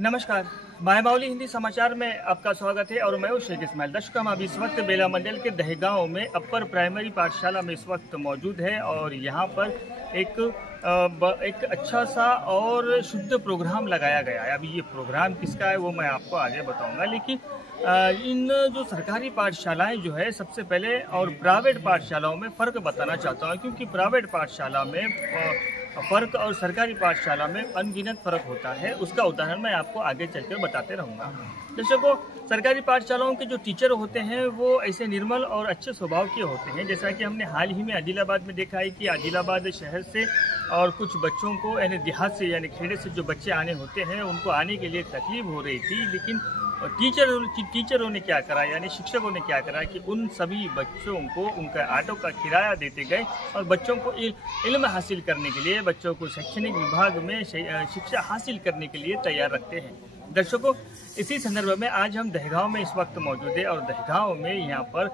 नमस्कार, मायमावली हिंदी समाचार में आपका स्वागत है और मैं हूं शेख इस्माइल। दर्शकों, हम अभी इस वक्त बेला मंडल के दहगांव में अपर प्राइमरी पाठशाला में इस वक्त मौजूद है और यहां पर एक अच्छा सा और शुद्ध प्रोग्राम लगाया गया है। अभी ये प्रोग्राम किसका है वो मैं आपको आगे बताऊंगा, लेकिन इन जो सरकारी पाठशालाएं जो है, सबसे पहले और प्राइवेट पाठशालाओं में फ़र्क बताना चाहता हूं, क्योंकि प्राइवेट पाठशाला में फ़र्क और सरकारी पाठशाला में अनगिनत फ़र्क होता है। उसका उदाहरण मैं आपको आगे चलकर बताते रहूँगा। दर्शकों, सरकारी पाठशालाओं के जो टीचर होते हैं वो ऐसे निर्मल और अच्छे स्वभाव के होते हैं। जैसा कि हमने हाल ही में आदिलाबाद में देखा है कि आदिलाबाद शहर से और कुछ बच्चों को यानी देहात से यानी खेड़े से जो बच्चे आने होते हैं उनको आने के लिए तकलीफ हो रही थी, लेकिन टीचरों ने क्या करा यानी शिक्षकों ने क्या करा कि उन सभी बच्चों को उनका ऑटो का किराया देते गए और बच्चों को इल्म हासिल करने के लिए, बच्चों को शैक्षणिक विभाग में शिक्षा हासिल करने के लिए तैयार रखते हैं। दर्शकों, इसी संदर्भ में आज हम दहगांव में इस वक्त मौजूद है और दहगांव में यहाँ पर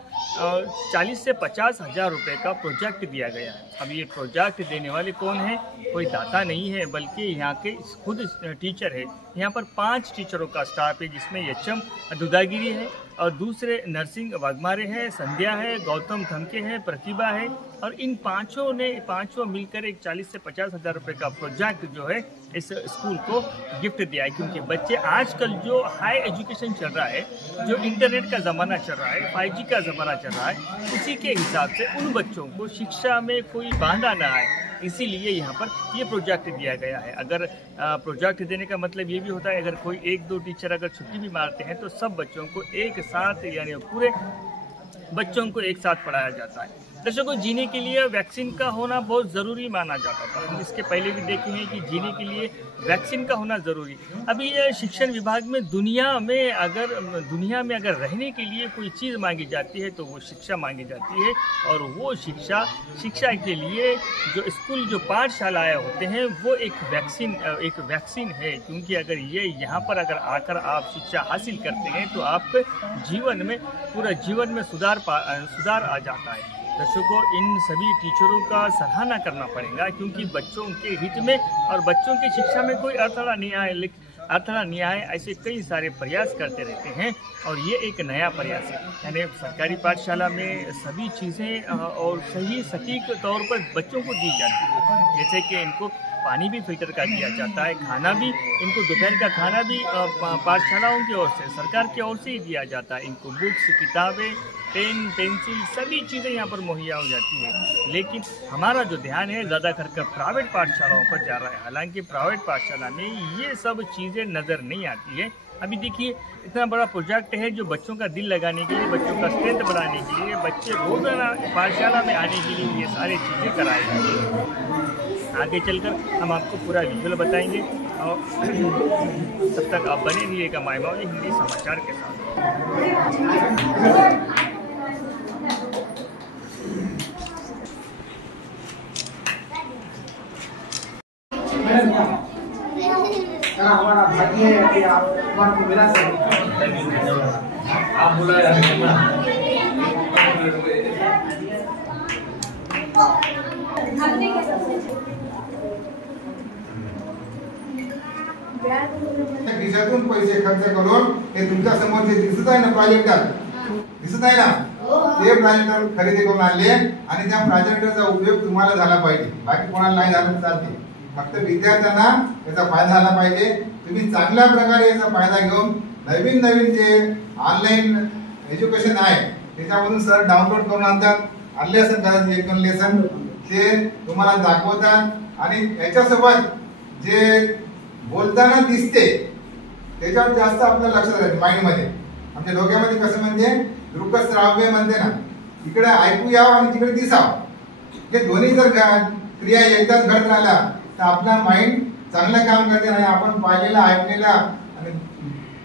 40 से 50 हज़ार रुपये का प्रोजेक्ट दिया गया है। अब ये प्रोजेक्ट देने वाले कौन है? कोई दाता नहीं है, बल्कि यहाँ के खुद टीचर है। यहाँ पर 5 टीचरों का स्टाफ है, जिसमें यचम दुदागिरी है और दूसरे नरसिंह वाघमारे हैं, संध्या है, गौतम थमके हैं, प्रतिभा है और इन पाँचों मिलकर एक 40 से 50 हज़ार रुपये का प्रोजेक्ट जो है इस स्कूल को गिफ्ट दिया है। क्योंकि बच्चे आजकल जो हाई एजुकेशन चल रहा है, जो इंटरनेट का ज़माना चल रहा है, 5G का ज़माना चल रहा है, उसी के हिसाब से उन बच्चों को शिक्षा में कोई बाधा ना आए, इसीलिए यहाँ पर ये प्रोजेक्ट दिया गया है। अगर प्रोजेक्ट देने का मतलब ये भी होता है, अगर कोई 1-2 टीचर अगर छुट्टी भी मारते हैं तो सब बच्चों को एक साथ यानी पूरे बच्चों को एक साथ पढ़ाया जाता है। दर्शकों, जीने के लिए वैक्सीन का होना बहुत ज़रूरी माना जाता था। हम इसके पहले भी देखे हैं कि जीने के लिए वैक्सीन का होना ज़रूरी। अभी शिक्षण विभाग में दुनिया में अगर रहने के लिए कोई चीज़ मांगी जाती है तो वो शिक्षा मांगी जाती है और वो शिक्षा के लिए जो स्कूल जो पाठशालाएँ होते हैं वो एक वैक्सीन है। क्योंकि अगर ये यहाँ पर अगर आकर आप शिक्षा हासिल करते हैं तो आपके पूरा जीवन में सुधार आ जाता है। दर्शकों, इन सभी टीचरों का सराहना करना पड़ेगा, क्योंकि बच्चों के हित में और बच्चों की शिक्षा में कोई अड़थड़ा नहीं आए ऐसे कई सारे प्रयास करते रहते हैं और ये एक नया प्रयास है। यानी सरकारी पाठशाला में सभी चीज़ें और सही सटीक तौर पर बच्चों को दी जाती है। जैसे कि इनको पानी भी फिल्टर का दिया जाता है, खाना भी इनको दोपहर का खाना भी पाठशालाओं की ओर से, सरकार की ओर से ही दिया जाता है। इनको बुक्स, किताबें, पेन, पेंसिल सभी चीज़ें यहाँ पर मुहैया हो जाती है। लेकिन हमारा जो ध्यान है ज़्यादा करके प्राइवेट पाठशालाओं पर जा रहा है। हालांकि प्राइवेट पाठशाला में ये सब चीज़ें नज़र नहीं आती है। अभी देखिए, इतना बड़ा प्रोजेक्ट है जो बच्चों का दिल लगाने के लिए, बच्चों का स्ट्रेंथ बढ़ाने के लिए, बच्चे रोज़ाना पाठशाला में आने के लिए ये सारी चीज़ें कराई जाती हैं। आगे चलकर हम आपको पूरा विजुअल बताएंगे और तब तक आप बने रहिएगा मायमावली हिंदी समाचार के साथ। हमारा भाग्य है कि आपको मिला आप बुलाए खिशातून पैसे खर्च करून हे तुमच्या समोर जे दिसत आहे ना प्रोजेक्टर, दिसत आहे ना, ते प्रोजेक्टर खरेदी करून आणले आणि त्या प्रोजेक्टरचा उपयोग तुम्हाला झाला पाहिजे, बाकी कोणाला नाही झाला चालते। फक्त विद्यार्थ्यांना याचा फायदा झाला पाहिजे। तुम्ही चांगल्या प्रकारे याचा फायदा घेऊन नवीन जे ऑनलाईन एज्युकेशन आहे त्याच्यामधून सर डाउनलोड करून आणतात, आणले असेल कदाचित 1-2 लेसन ते तुम्हाला दाखवतात आणि याच्यासोबत जे बोलताना दिसते त्याच्यावर जास्त आपलं लक्ष राहते माइंडमध्ये। आमच्या डोक्यामध्ये कसं म्हणजे दृकश्राव्य म्हणते ना, इकडे ऐकू यावं आणि तिकडे दिसावं, हे दोन्ही जर क्रिया एकदाच घडत राहिल्या तर आपला माइंड चांगलं काम करते आणि आपण पाहिलेला ऐकलेला आणि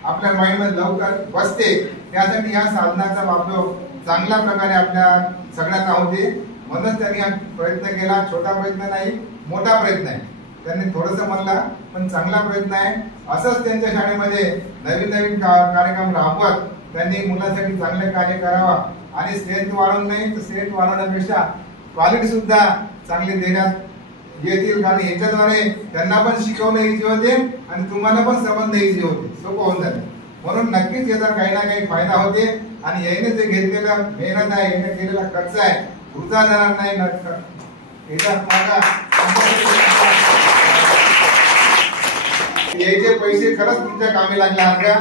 आपल्या माइंडमध्ये लवकर बसते। त्यासाठी या साधनाचा वापर चांगल्या प्रकारे आपल्या सगळ्यांना होते, म्हणूनच त्यांनी हा प्रयत्न केला। छोटा प्रयत्न नाही, मोठा प्रयत्न आहे। त्यांनी थोडंसं म्हणला पण चांगला प्रयत्न आहे। असंच त्यांच्या शाळेमध्ये नवीन कार्यक्रम राबवत त्यांनी मुलांसाठी चांगले कार्य करावा आणि स्ट्रेंथ वाढवून नाही तर स्ट्रेंथ वाढवण्यापेक्षा क्वालिटी सुद्धा चांगली देण्यात येतील, कारण याच्याद्वारे त्यांना पण शिकवणं इझी होते आणि तुम्हाला पण समजणं इझी होते, सोपं होऊन जाते. म्हणून नक्कीच याचा काही ना काही फायदा होते आणि याने जे घेतलेला मेहनत आहे, याने केलेला खर्च आहे, वृथा जाणार नाही. याचे पैसे खरंच तुमच्या कामी लागल्यासारख्या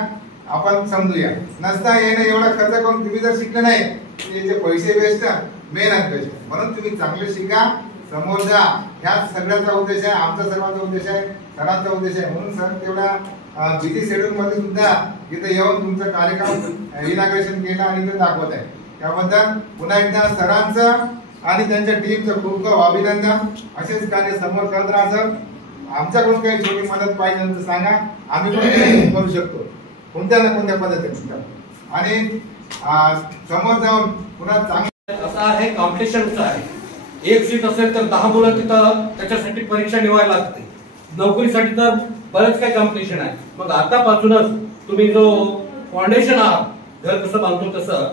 आपण समजूया. नसता याने एवढा खर्च करून तुम्ही जर शिकले नाही, याचे पैसे वेस्ट, मेहनत वेस्ट. म्हणून तुम्ही चांगले शिका, समोर जा. ह्या सगळ्याचा उद्देश आहे, आमचा सर्वांचा उद्देश आहे, सरांचा उद्देश आहे. म्हणून सर तेवढा बिझी शेड्यूल मध्ये सुद्धा इथे येऊन तुमचं कार्यक्रम इनॉग्रेशन केलं आणि इथे दाखवत आहे. त्याबद्दल पुन्हा एकदा सरांचं आणि त्यांच्या टीमचं खूप खूप अभिनंदन. असेच कार्य समोर करत राहा सर. आमच्याकडून काही छोटी मदत पाहिजे तर सांगा, आम्ही पण करू शकतो कोणत्या ना कोणत्या पद्धतीने. आणि समोर जाऊन पुन्हा चांगलं असं आहे, कॉम्पिटिशनचं आहे. एक सीट असेल तर 10 मुलं तिथं त्याच्यासाठी परीक्षा निवायला लागते. नोकरीसाठी तर बरंच काही कॉम्पिटिशन आहे. मग आतापासूनच तुम्ही जो फाउंडेशन आहात, घर कसं बांधतो तसं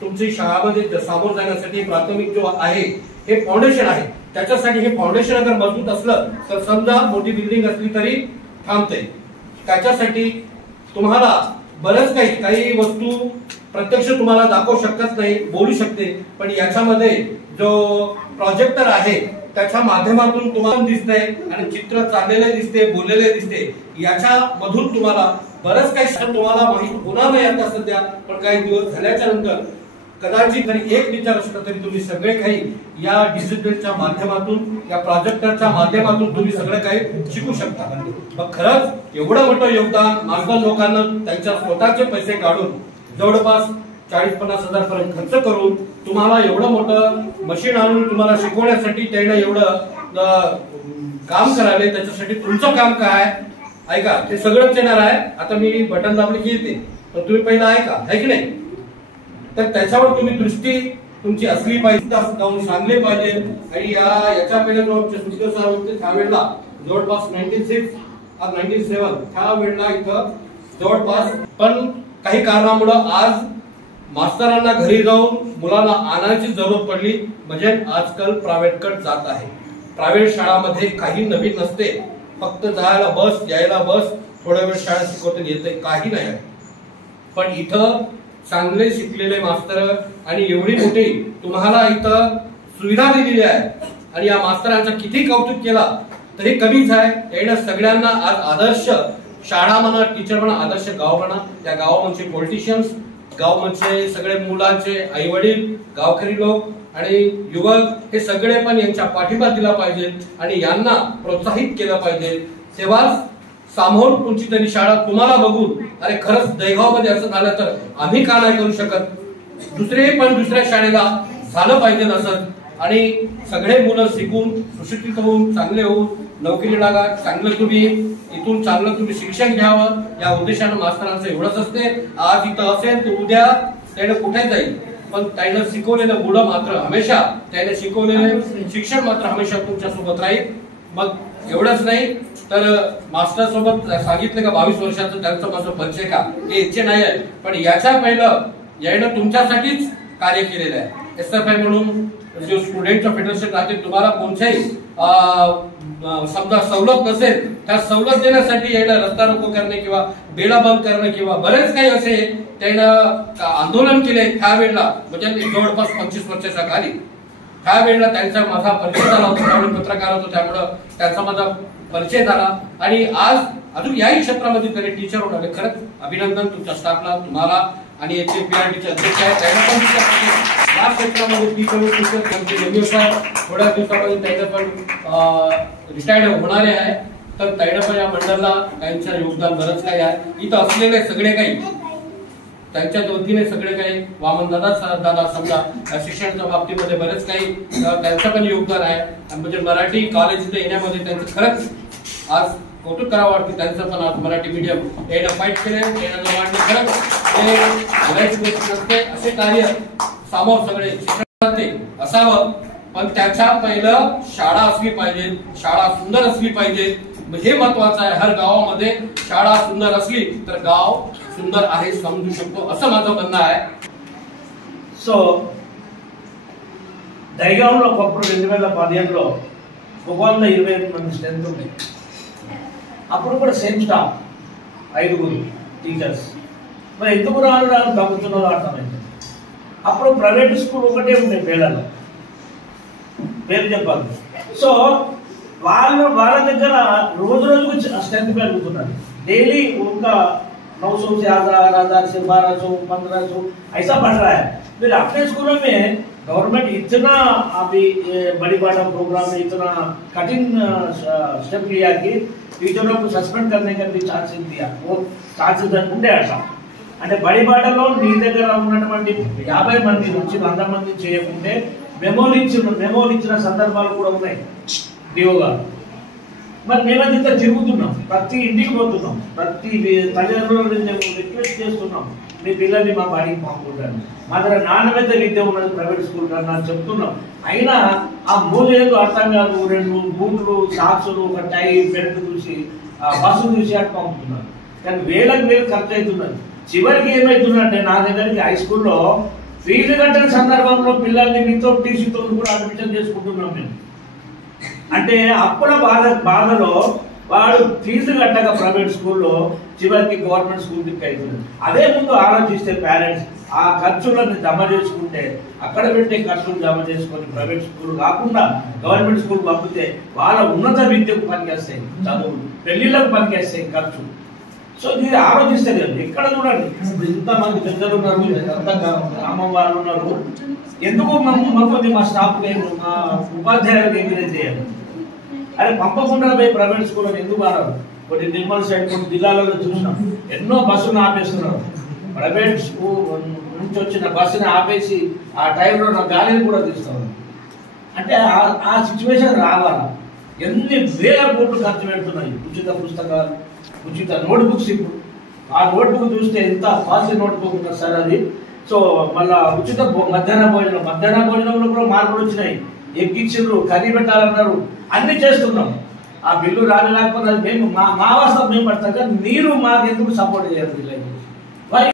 तुमची शाळामध्ये सामोर जाण्यासाठी प्राथमिक जो आहे हे फाउंडेशन आहे. त्याच्यासाठी हे फाउंडेशन अगर मजबूत असलं तर समजा मोठी बिल्डिंग असली तरी थांबते. त्याच्यासाठी तुम्हाला बरंच काही वस्तू प्रत्यक्ष तुम्हाला दाखवू शकत नाही, बोलू शकते, पण याच्यामध्ये जो प्रोजेक्टर आहे त्याच्या माध्यमातून तुम्हाला दिसतंय आणि चित्र चाललेले दिसते, बोललेले दिसते. याच्या मधून तुम्हाला बरंच काही तुम्हाला माहिती होणार नाही आता सध्या, पण काही दिवस झाल्याच्या नंतर कदाचित जरी एक विचार असला तरी तुम्ही सगळे काही या डिजिटलच्या माध्यमातून, या प्रोजेक्टरच्या माध्यमातून तुम्ही सगळं काही शिकू शकता. मग खरंच एवढं मोठं योगदान माणसं लोकांना त्यांच्या स्वतःचे पैसे काढून जवळपास 40-50 हजार पर्यंत खर्च करून तुम्हाला एवढं मोठं मशीन आणून तुम्हाला शिकवण्यासाठी त्याने एवढं काम करावे. त्याच्यासाठी तुमचं काम काय ऐका, ते सगळंच येणार आहे. आता मी बटन दाबले की येते, तर तुम्ही पहिला ऐका, है की नाही. तर त्याच्यावर तुम्ही दृष्टी तुमची असली पाहिजे, जाऊन सांगले पाहिजे. आणि याच्या पहिले जो सुखदेव सर होते त्यावेळेला जवळपास 96 और 97 त्या वेळेला इथं जवळपास, पण काही कारणामुळे आज मास्तरांना घरी जाऊन मुलांना आणायची जरूरत पडली. म्हणजे आजकाल प्रायव्हेटकडे जात आहे. प्रायव्हेट शाळामध्ये काही नवीन नसते, फक्त जायला बस, यायला बस, थोडा वेळ शाळा शिकवता येते, काही नाही. पण इथं चांगले शिकलेले मास्तर आणि एवढी मोठी तुम्हाला इथं सुविधा दिलेली आहे. आणि या मास्तरांचा किती कौतुक केला तरी कमीच आहे. याने सगळ्यांना आज आदर्श शाळा म्हणा, टीचर म्हणा, आदर्श गाव म्हणा. त्या गावामध्ये पॉलिटिशियन्स, गावमध्ये सगळे मुलांचे आई वडील, गावकरी लोक आणि युवक हे सगळे पण यांच्या पाठिंबा दिला पाहिजे आणि यांना प्रोत्साहित केलं पाहिजे. तेव्हा समोर कोणती तरी शाळा तुम्हाला बघून अरे खरंच दहीगाव मध्ये असं झालं तर आम्ही का नाही करू शकत, दुसरे पण दुसऱ्या शाळेला झालं पाहिजे असं. आणि सगळे मुलं शिकून सुशिक्षित होऊन चांगले होऊन नोकरी लागा, चांगलं तुम्ही इथून चांगलं तुम्ही शिक्षण घ्यावं या उद्देशानं मास्तरांचं एवढंच असते. आज इथं असेल तर उद्या त्याने कुठे जाईल, पण त्याने शिकवलेलं मुलं मात्र हमेशा, त्याने शिकवलेले शिक्षण मात्र हमेशा तुमच्या सोबत राहील. मग एवढंच नाही तर मास्टर सोबत सांगितलं का 22 वर्षाचं त्यांचं माझं परिचय का हे इच्छे नाही आहे, पण याच्या पहिलं यानं तुमच्यासाठीच कार्य केलेलं आहे. SFI म्हणून जो स्टुडंटच्या फेडरेशन राहते, तुम्हाला कोणत्याही समजा सवलत नसेल त्या सवलत देण्यासाठी यायला रस्ता रोको करणे किंवा बेडा बंद करणे किंवा बरेच काही असे त्यानं आंदोलन केले त्यावेळेला. म्हणजे जवळपास 25 वर्षाच्या खाली त्यावेळेला त्यांचा माझा परिचय झाला होता. त्यावेळी पत्रकार होतो, त्यामुळं त्यांचा माझा परिचय झाला. आणि आज अजून याही क्षेत्रामध्ये तरी टीचर होणार. खरंच अभिनंदन तुमच्या स्टाफला, तुम्हाला आणि याचे PRDचे अध्यक्ष आहेत त्यांना पण या क्षेत्रामध्ये टीचर थोड्या दिवसामध्ये त्यांना पण रिटायर्ड होणारे आहे. तर त्यांना पण या मंडळाला त्यांचं योगदान बरंच काही आहे. इथं असलेले सगळे काही त्यांच्या वतीने सगळे काही वामन दादा समजा शिक्षणाच्या बाबतीमध्ये बरेच काही त्यांचं पण योगदान आहे. म्हणजे मराठी कॉलेज इथे येण्यामध्ये त्यांचं खरंच आज कौतुक करावं वाटतं. त्यांचं पण आज मराठी मीडियम यायला फाईट केले, खरंच असे कार्य समोर सगळे शिक्षण असावं. पण त्याच्या पहिलं शाळा असली पाहिजे, शाळा सुंदर असली पाहिजे, हे महत्वाचं आहे. हर गावामध्ये शाळा सुंदर असली तर गाव सुंदर आहे समजू शकतो, असं माझं म्हणणं आहे. సో దైగాంలో ఒకప్పుడు 2015లో ఒక 128 మంది స్ట్రెంత్ ఉంది. అప్పుడు కూడా సేమ్ స్టాఫ్ 5 టీచర్స్. మరి ఎందుకు రాను తగ్గుతున్నారో అర్థమైంది. అప్పుడు ప్రైవేట్ స్కూల్ ఒకటే ఉండే పేర్లలో, పేరు చెప్పాలి. సో వాళ్ళ దగ్గర రోజు రోజుకు స్ట్రెంత్ పెరుగుతున్నది. डेली उनका 900 से 1000 से 1200 1500 ऐसा बढ़ रहा है. फिर अपने स्कूलों में गवर्नमेंट इतना अभी बड़ी बाटा प्रोग्राम में इतना कठिन स्टेप लिया कि टीचरों को सस्पेंड करने का भी चांसेस दिया. वो चांसेस ఉండే అట. అంటే బడి బాటలో నీ దగ్గర ఉన్నటువంటి 50 మంది నుంచి 100 మంది చేయకుంటే మెమోలు ఇచ్చిన సందర్భాలు కూడా ఉన్నాయి డిఓ గారు. మరి మేమంతా తిరుగుతున్నాం, ప్రతి ఇంటికి పోతున్నాం, ప్రతి తల్లిదండ్రులను రిక్వెస్ట్ చేస్తున్నాం, మీ పిల్లల్ని మా బడికి పంపుకుంటాను, మా దగ్గర నాణ్యత విద్య ఉన్నది ప్రైవేట్ స్కూల్ కన్నా చెప్తున్నాం. అయినా ఆ మూడు ఏదో అర్థం కాదు, 2 బూట్లు సాక్సులు ఒక టై బెల్ట్ చూసి బస్సు చూసి అటు పంపుతున్నారు. కానీ వేలకు వేలు ఖర్చు అవుతున్నది. చివరికి ఏమవుతుందంటే నా దగ్గరికి హై స్కూల్లో ఫీజు కట్టిన సందర్భంలో పిల్లల్ని మీతో టీసీతో కూడా అడ్మిషన్ చేసుకుంటున్నాం మేము. అంటే అప్పుల బాధలో వాడు ఫీజు కట్టక ప్రైవేట్ స్కూల్లో చివరికి గవర్నమెంట్ స్కూల్ దిక్కు అవుతుంది. అదే ముందు ఆలోచిస్తే పేరెంట్స్ ఆ ఖర్చులను జమ చేసుకుంటే, అక్కడ పెట్టే ఖర్చులు జమ చేసుకొని ప్రైవేట్ స్కూల్ కాకుండా గవర్నమెంట్ స్కూల్ పంపితే వాళ్ళ ఉన్నత విద్యకు పనిచేస్తాయి, చదువులు పెళ్లిళ్ళకు పనిచేస్తాయి ఖర్చు. సో ఇది ఆలోచిస్తే కదా. ఎక్కడ చూడండి ఇంతమంది పెద్దలు ఉన్నారు, గ్రామం వాళ్ళు ఉన్నారు, ఎందుకు మమ్మల్ని మా స్టాఫ్ లేదు, మా ఉపాధ్యాయులకు ఎంకరేజ్ చేయాలి. అరే పంపకుండా పోయి ప్రైవేట్ స్కూల్ అని ఎందుకు ఆరారు? కొన్ని నిర్మల్ సైడ్ కొన్ని జిల్లాలలో చూసినాం, ఎన్నో బస్సులను ఆపేస్తున్నారు. ప్రైవేట్ స్కూల్ నుంచి వచ్చిన బస్సుని ఆపేసి ఆ టైంలో గాలిని కూడా తీస్తున్నారు. అంటే ఆ సిచ్యువేషన్ రావాలా? ఎన్ని వేల కోట్లు ఖర్చు పెడుతున్నాయి. ఉచిత పుస్తకాలు, ఉచిత నోట్బుక్స్. ఇప్పుడు ఆ నోట్బుక్ చూస్తే ఎంత ఫాస్ట్ నోట్బుక్ ఉంటుంది సార్ అది. సో మళ్ళా ఉచిత మధ్యాహ్న భోజనంలో కూడా మార్పులు వచ్చినాయి. ఎక్కించారు, కర్రీ పెట్టాలన్నారు, అన్ని చేస్తున్నాం. ఆ బిల్లు రాలేకపోతే మేము మా వాస్తవం మేము పడతాం. కానీ మీరు మాకెందుకు సపోర్ట్ చేయాలి?